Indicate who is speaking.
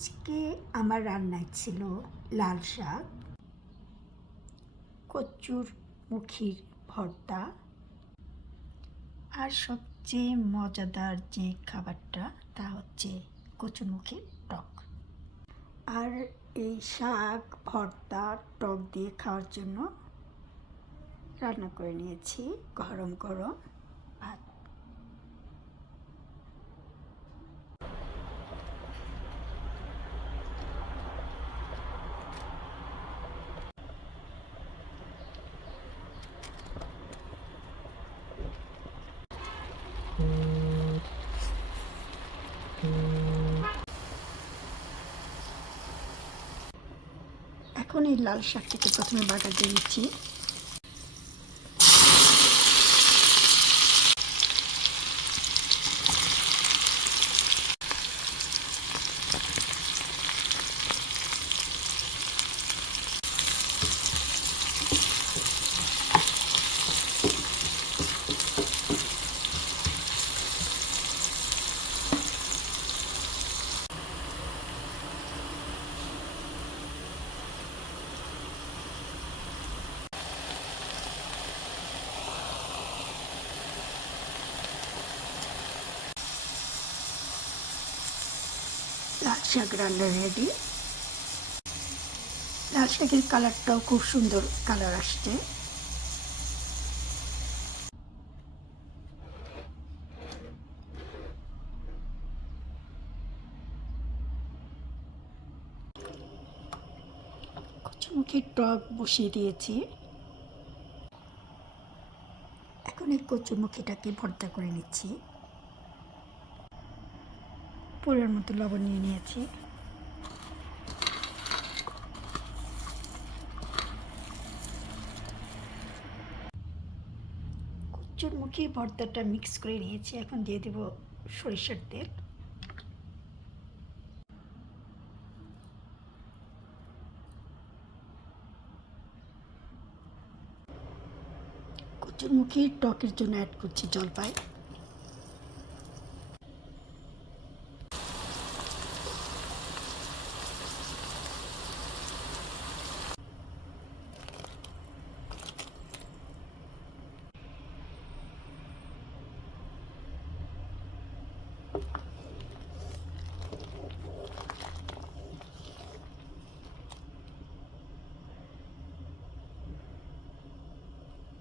Speaker 1: আজকে আমার রান্নায় ছিল লাল শাক, কচুর মুখির ভর্তা আর সবচেয়ে মজাদার যে খাবারটা তা হচ্ছে কচুরমুখির টক। আর এই শাক, ভর্তা, টক দিয়ে খাওয়ার জন্য রান্না করে নিয়েছি গরম গরম এখন এই লাল শাকটিকে প্রথমে বাটা দিয়ে নিচ্ছি লাল শাক রান্না রেডি। লাল শাকের কালারটাও খুব সুন্দর কালার আসছে। কচুমুখির টক বসিয়ে দিয়েছি। এখন এই কচুমুখিটাকে ভর্তা করে নিচ্ছি। পুরের মতো লবণ নিয়ে নিয়েছি। কচুরমুখী ভর্তাটা মিক্স করে নিয়েছি, এখন দিয়ে দেব সরিষার তেল। কচুরমুখী টকের জন্য অ্যাড করছি জলপাই।